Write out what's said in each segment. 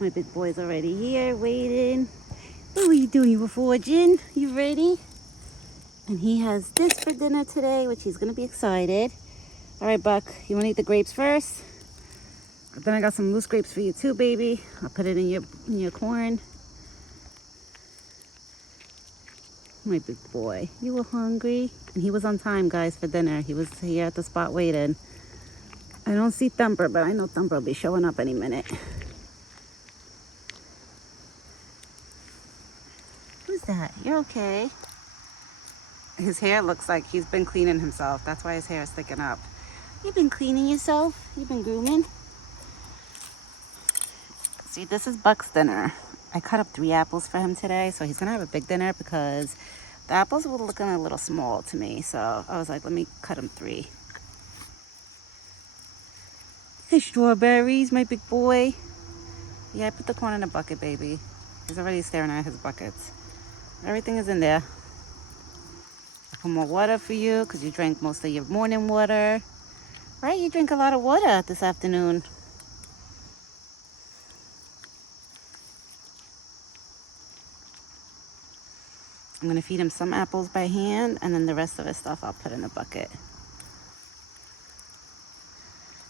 My big boy's already here waiting. What are you doing? You were foraging? You ready? And he has this for dinner today, which he's gonna be excited. All right, Buck, you wanna eat the grapes first? Then I got some loose grapes for you too, baby. I'll put it in your corn. My big boy, you were hungry? And he was on time, guys, for dinner. He was here at the spot waiting. I don't see Thumper, but I know Thumper will be showing up any minute. Who's that? You're okay. His hair looks like he's been cleaning himself. That's why his hair is sticking up. You've been cleaning yourself? You've been grooming? See, this is Buck's dinner. I cut up 3 apples for him today, so he's gonna have a big dinner because the apples were looking a little small to me. So I was like, let me cut him 3. Hey, strawberries, my big boy. Yeah, I put the corn in a bucket, baby. He's already staring at his buckets. Everything is in there. I put more water for you because you drank most of your morning water. Right? You drink a lot of water this afternoon. I'm going to feed him some apples by hand, and then the rest of his stuff I'll put in the bucket.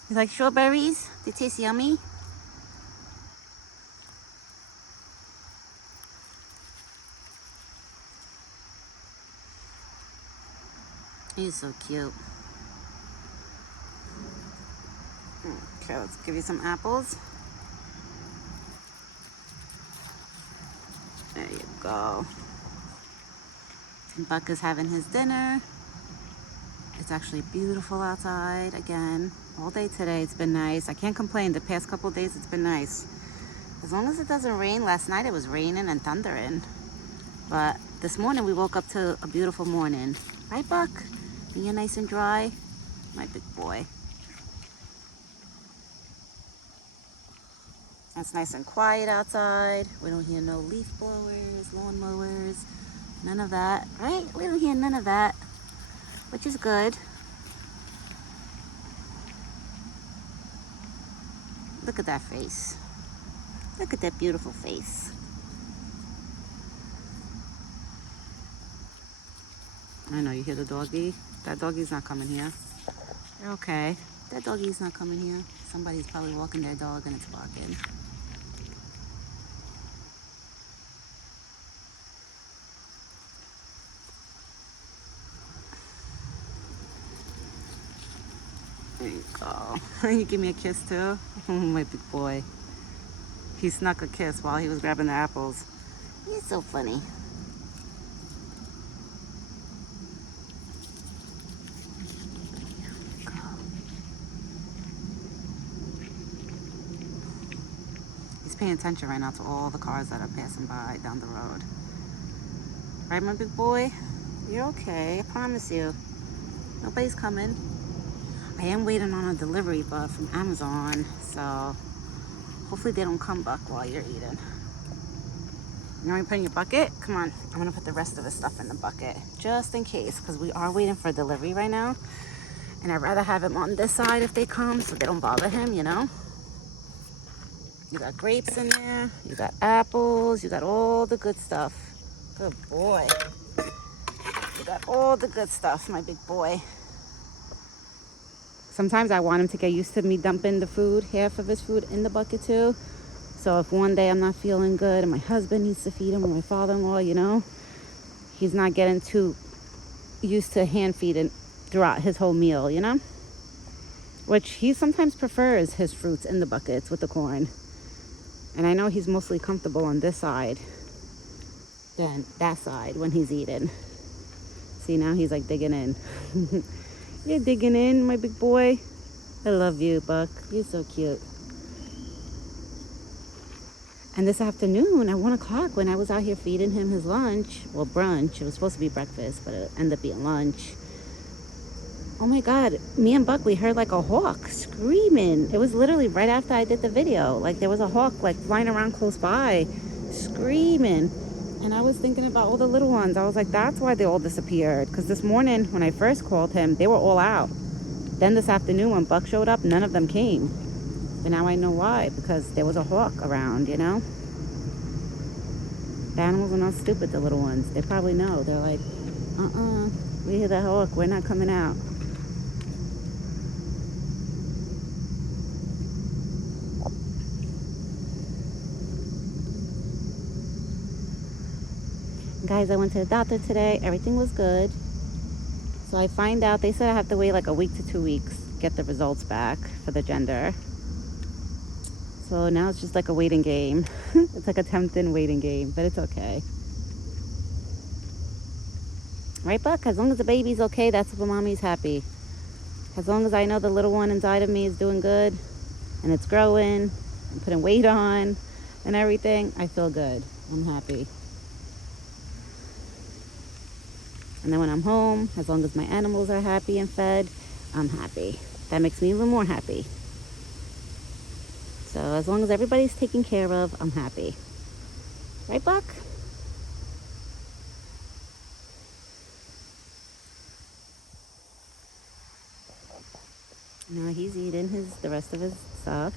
You like strawberries? They taste yummy. He's so cute. Okay, let's give you some apples. There you go. Buck is having his dinner. It's actually beautiful outside again. All day today it's been nice. I can't complain. The past couple days it's been nice. As long as it doesn't rain. Last night it was raining and thundering. But this morning we woke up to a beautiful morning. Right, Buck? Being nice and dry. My big boy. It's nice and quiet outside. We don't hear no leaf blowers, lawn mowers. None of that, right? We don't hear none of that, which is good. Look at that face. Look at that beautiful face. I know you hear the doggy. That doggy's not coming here. You're okay. That doggy's not coming here. Somebody's probably walking their dog and it's barking. There you go. You give me a kiss too? Oh, my big boy. He snuck a kiss while he was grabbing the apples. He's so funny. He's paying attention right now to all the cars that are passing by down the road. Right, my big boy? You're okay, I promise you. Nobody's coming. I am waiting on a delivery, but from Amazon, so hopefully they don't come back while you're eating. You want me to put in your bucket? Come on, I'm gonna put the rest of the stuff in the bucket, just in case, because we are waiting for delivery right now. And I'd rather have him on this side if they come, so they don't bother him, you know? You got grapes in there, you got apples, you got all the good stuff. Good boy. You got all the good stuff, my big boy. Sometimes I want him to get used to me dumping the food, half of his food in the bucket too. So if one day I'm not feeling good and my husband needs to feed him, or my father-in-law, you know, he's not getting too used to hand feeding throughout his whole meal, you know? Which he sometimes prefers his fruits in the buckets with the corn. And I know he's mostly comfortable on this side than that side when he's eating. See, now he's like digging in. You're digging in, my big boy. I love you, Buck. You're so cute. And this afternoon at 1 o'clock when I was out here feeding him his lunch, well, brunch, it was supposed to be breakfast, but it ended up being lunch. Oh my God, me and Buck, we heard like a hawk screaming. It was literally right after I did the video. Like there was a hawk like flying around close by, screaming. And I was thinking about all the little ones. I was like, that's why they all disappeared. Because this morning, when I first called him, they were all out. Then this afternoon, when Buck showed up, none of them came. But now I know why, because there was a hawk around, you know? The animals are not stupid, the little ones. They probably know. They're like, we hear the hawk, we're not coming out. Guys, I went to the doctor today. Everything was good. So I find out, they said I have to wait like a week to 2 weeks, get the results back for the gender. So now it's just like a waiting game. It's like a tempting waiting game, but it's okay. Right, Buck? As long as the baby's okay, that's what mommy's happy. As long as I know the little one inside of me is doing good and it's growing and putting weight on and everything, I feel good. I'm happy. And then when I'm home, as long as my animals are happy and fed, I'm happy. That makes me even more happy. So as long as everybody's taken care of, I'm happy. Right, Buck? Now he's eating the rest of his stuff.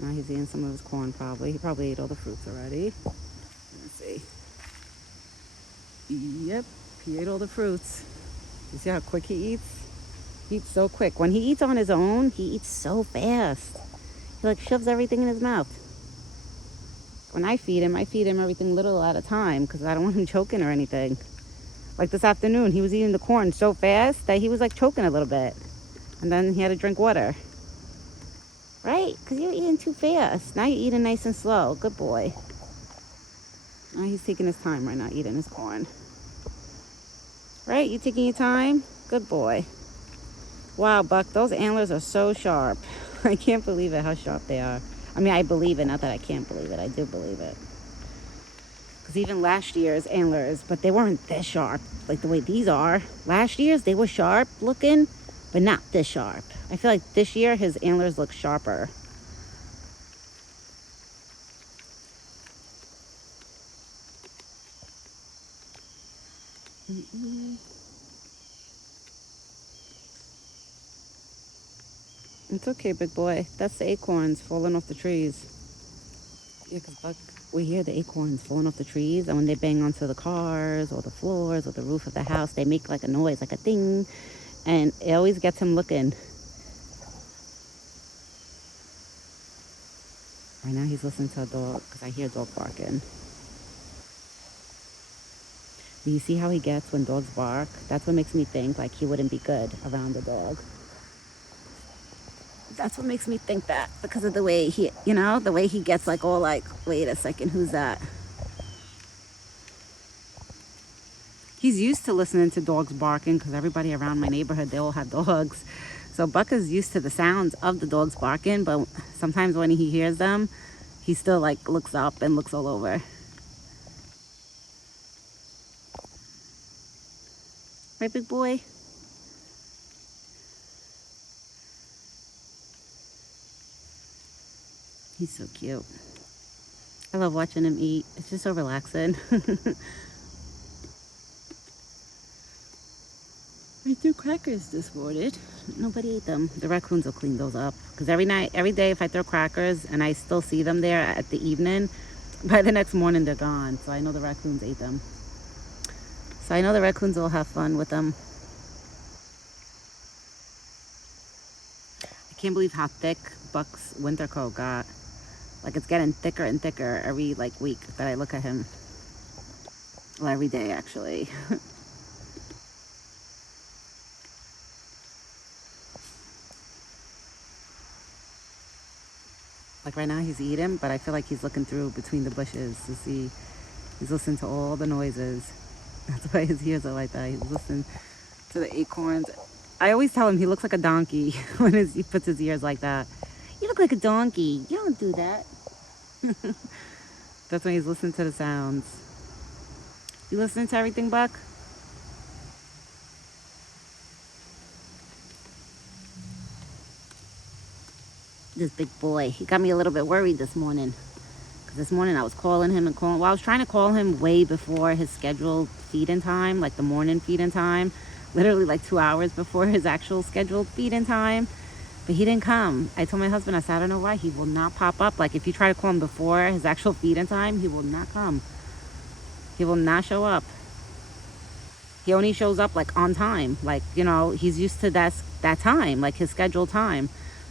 Now he's eating some of his corn probably. He probably ate all the fruits already. Let's see. Yep, he ate all the fruits. You see how quick he eats? He eats so quick. When he eats on his own, he eats so fast. He like shoves everything in his mouth. When I feed him everything little at a time because I don't want him choking or anything. Like this afternoon, he was eating the corn so fast that he was like choking a little bit. And then he had to drink water. Right? Because you're eating too fast. Now you're eating nice and slow. Good boy. Now he's taking his time right now, eating his corn. Right? You taking your time? Good boy. Wow, Buck, those antlers are so sharp. I can't believe it, how sharp they are. I mean, I believe it. Not that I can't believe it. I do believe it. Because even last year's antlers, but they weren't this sharp, like the way these are. Last year's, they were sharp looking, but not this sharp. I feel like this year, his antlers look sharper. It's okay, big boy. That's the acorns falling off the trees. Yeah, because Buck, we hear the acorns falling off the trees, and when they bang onto the cars or the floors or the roof of the house, they make like a noise, like a ding, and it always gets him looking. Right now he's listening to a dog, because I hear a dog barking. Do you see how he gets when dogs bark? That's what makes me think like he wouldn't be good around the dog. That's what makes me think that, because of the way he, you know, the way he gets like all like, wait a second, who's that? He's used to listening to dogs barking because everybody around my neighborhood, they all have dogs. So Buck is used to the sounds of the dogs barking, but sometimes when he hears them, he still like looks up and looks all over. Right, big boy? He's so cute. I love watching him eat. It's just so relaxing. I threw crackers this morning. Nobody ate them. The raccoons will clean those up. Because every day if I throw crackers and I still see them there at the evening, by the next morning they're gone. So I know the raccoons ate them. So I know the raccoons will have fun with them. I can't believe how thick Buck's winter coat got. Like it's getting thicker and thicker every like week that I look at him. Well, every day actually. Like right now he's eating, but I feel like he's looking through between the bushes to see. He's listening to all the noises. That's why his ears are like that. He's listening to the acorns. I always tell him he looks like a donkey when he puts his ears like that. You look like a donkey. You don't do that. That's when he's listening to the sounds. You listening to everything, Buck? This big boy, he got me a little bit worried this morning. Because this morning I was calling him and calling. Well, I was trying to call him way before his scheduled feeding time, like the morning feeding time. Literally like 2 hours before his actual scheduled feeding time. But he didn't come. I told my husband, I said, I don't know why. He will not pop up. Like, if you try to call him before his actual feeding time, he will not come. He will not show up. He only shows up, like, on time. Like, you know, he's used to that time, like, his scheduled time.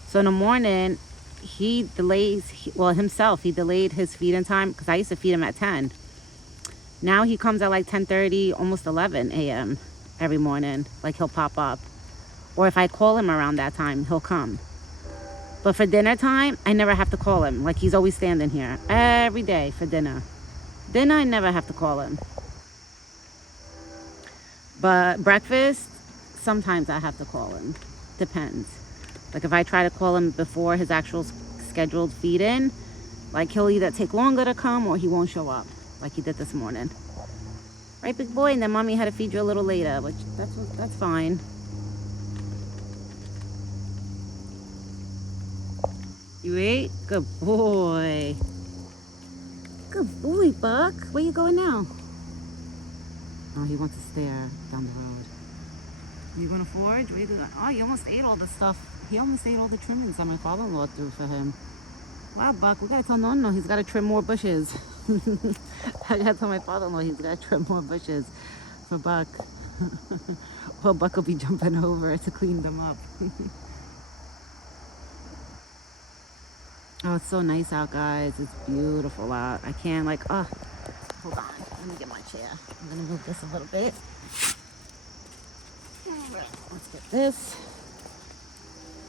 So in the morning, he delays, himself, he delayed his feeding time because I used to feed him at 10. Now he comes at, like, 10:30, almost 11 a.m. every morning. Like, he'll pop up. Or if I call him around that time, he'll come. But for dinner time, I never have to call him. Like, he's always standing here every day for dinner. Dinner, I never have to call him. But breakfast, sometimes I have to call him. Depends. Like, if I try to call him before his actual scheduled feed-in, like, he'll either take longer to come or he won't show up, like he did this morning. Right, big boy? And then mommy had to feed you a little later, which that's fine. You ate? Good boy. Good boy, Buck. Where you going now? Oh, he wants to stare down the road. You gonna forage? Where you going? Oh, you almost ate all the stuff. He almost ate all the trimmings that my father-in-law threw for him. Wow, Buck, we gotta tell Nono he's gotta trim more bushes. I gotta tell my father-in-law he's gotta trim more bushes for Buck. Well, Buck will be jumping over to clean them up. Oh, it's so nice out, guys. It's beautiful out. I can't, like, oh, hold on. Let me get my chair. I'm gonna move this a little bit. Let's get this.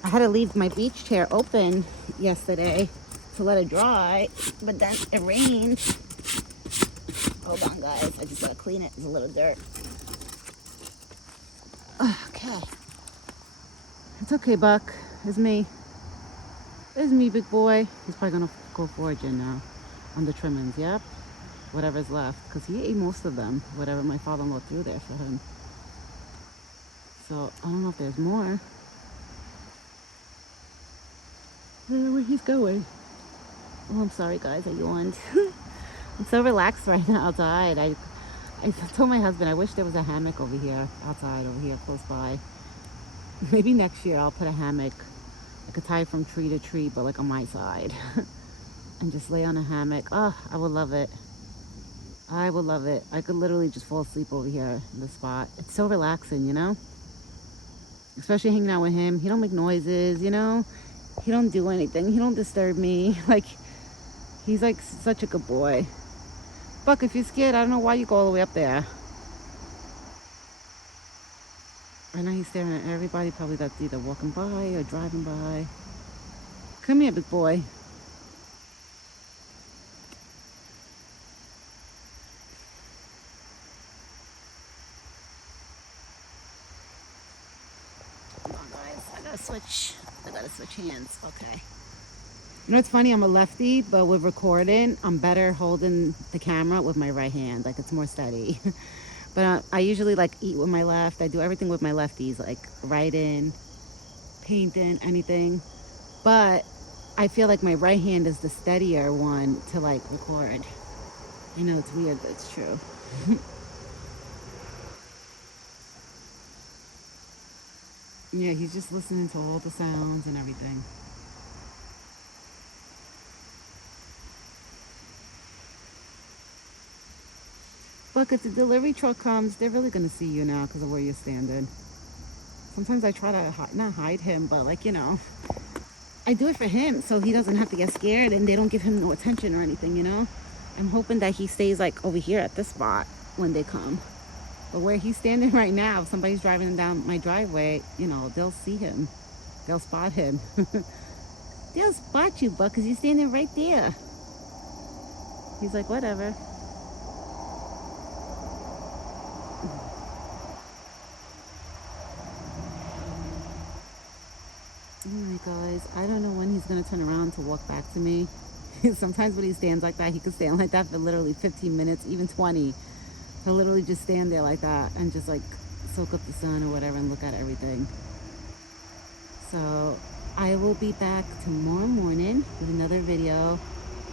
I had to leave my beach chair open yesterday to let it dry, but then it rained. Hold on, guys. I just gotta clean it. There's a little dirt. Okay. It's okay, Buck. It's me. It's me, big boy. He's probably gonna go foraging now on the trimmings, yep. Whatever's left, because he ate most of them, whatever my father-in-law threw there for him. So, I don't know if there's more. I don't know where he's going. Oh, I'm sorry, guys. I yawned. I'm so relaxed right now outside. I told my husband I wish there was a hammock over here, outside, over here, close by. Maybe next year I'll put a hammock. I could tie from tree to tree, but like on my side. And just lay on a hammock. Oh, I would love it. I would love it. I could literally just fall asleep over here in the spot. It's so relaxing, you know? Especially hanging out with him. He don't make noises, you know? He don't do anything. He don't disturb me. Like, he's like such a good boy. Buck, if you're scared, I don't know why you go all the way up there. Right now he's staring at everybody, probably that's either walking by or driving by. Come here, big boy. Come on, guys. I gotta switch hands. Okay. You know what's funny? I'm a lefty, but with recording, I'm better holding the camera with my right hand. Like, it's more steady. But I usually like eat with my left. I do everything with my lefties, like writing, painting, anything. But I feel like my right hand is the steadier one to like record. I know it's weird, but it's true. Yeah, he's just listening to all the sounds and everything. Look, if the delivery truck comes, they're really going to see you now because of where you're standing. Sometimes I try to not hide him, but like, you know, I do it for him so he doesn't have to get scared and they don't give him no attention or anything, you know? I'm hoping that he stays like over here at this spot when they come. But where he's standing right now, if somebody's driving down my driveway, you know, they'll see him. They'll spot him. They'll spot you, Buck, because you're standing right there. He's like, whatever. Alright guys, I don't know when he's going to turn around to walk back to me. Sometimes when he stands like that, he could stand like that for literally 15 minutes, even 20. He'll literally just stand there like that and just like soak up the sun or whatever and look at everything. So I will be back tomorrow morning with another video.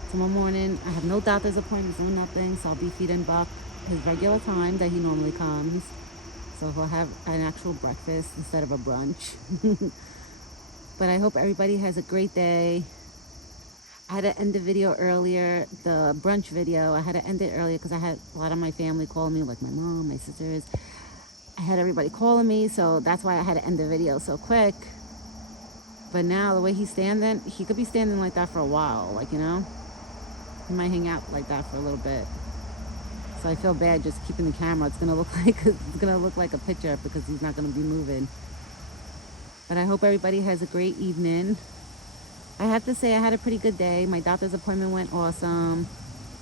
Tomorrow morning, I have no doctor's appointments, no nothing, so I'll be feeding Buck his regular time that he normally comes. So he'll have an actual breakfast instead of a brunch. But I hope everybody has a great day. I had to end the video earlier, the brunch video. I had to end it earlier because I had a lot of my family calling me, like my mom, my sisters. I had everybody calling me, so that's why I had to end the video so quick. But now the way he's standing, he could be standing like that for a while, like, you know? He might hang out like that for a little bit. So I feel bad just keeping the camera. It's gonna look like a picture because he's not gonna be moving. But I hope everybody has a great evening. I have to say I had a pretty good day. My doctor's appointment went awesome.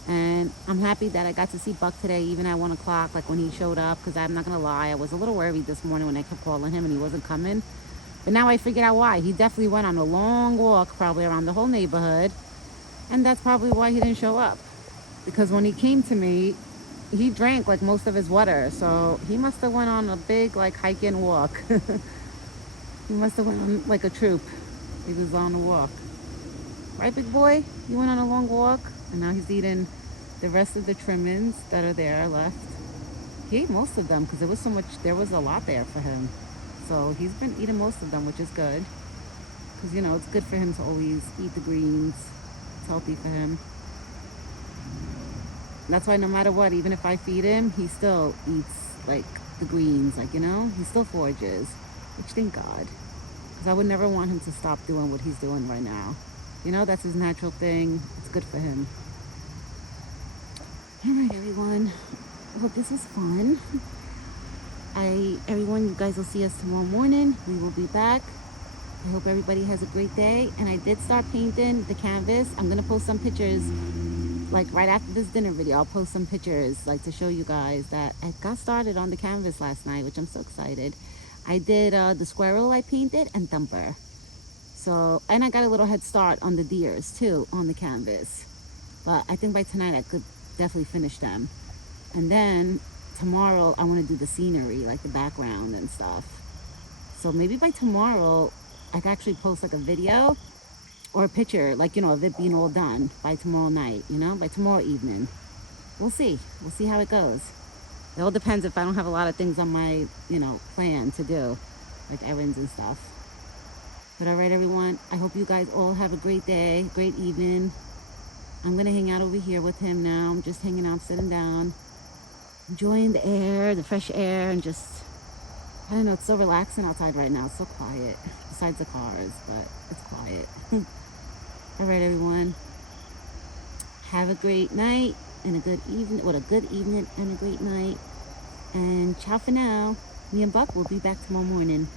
And I'm happy that I got to see Buck today, even at 1 o'clock, like when he showed up, because I'm not gonna lie, I was a little worried this morning when I kept calling him and he wasn't coming. But now I figured out why. He definitely went on a long walk, probably around the whole neighborhood. And that's probably why he didn't show up. Because when he came to me, he drank like most of his water. So he must have went on a big like hiking walk. He must have went on like a troop. He was on a walk. Right, big boy? You went on a long walk? And now he's eating the rest of the trimmings that are there left. He ate most of them because there was a lot there for him. So he's been eating most of them, which is good. Because, you know, it's good for him to always eat the greens. It's healthy for him. That's why no matter what, even if I feed him, he still eats, like, the greens. Like, you know, he still forages. Which, thank God. Because I would never want him to stop doing what he's doing right now. You know, that's his natural thing. It's good for him. All right, everyone. I hope this was fun. Everyone, you guys will see us tomorrow morning. We will be back. I hope everybody has a great day. And I did start painting the canvas. I'm going to post some pictures, like right after this dinner video. I'll post some pictures, like to show you guys that I got started on the canvas last night, which I'm so excited. I did the squirrel I painted and Thumper. So, and I got a little head start on the deers too on the canvas. But I think by tonight I could definitely finish them. And then tomorrow I want to do the scenery, like the background and stuff. So maybe by tomorrow I can actually post like a video or a picture, like, you know, of it being all done by tomorrow night, you know, by tomorrow evening. We'll see. We'll see how it goes. It all depends if I don't have a lot of things on my, you know, plan to do, like errands and stuff. But all right, everyone, I hope you guys all have a great day, great evening. I'm going to hang out over here with him now. I'm just hanging out, sitting down, enjoying the air, the fresh air, and just, I don't know, it's so relaxing outside right now. It's so quiet, besides the cars, but it's quiet. All right, everyone, have a great night and a good evening, a good evening and a great night. And ciao for now. Me and Buck will be back tomorrow morning.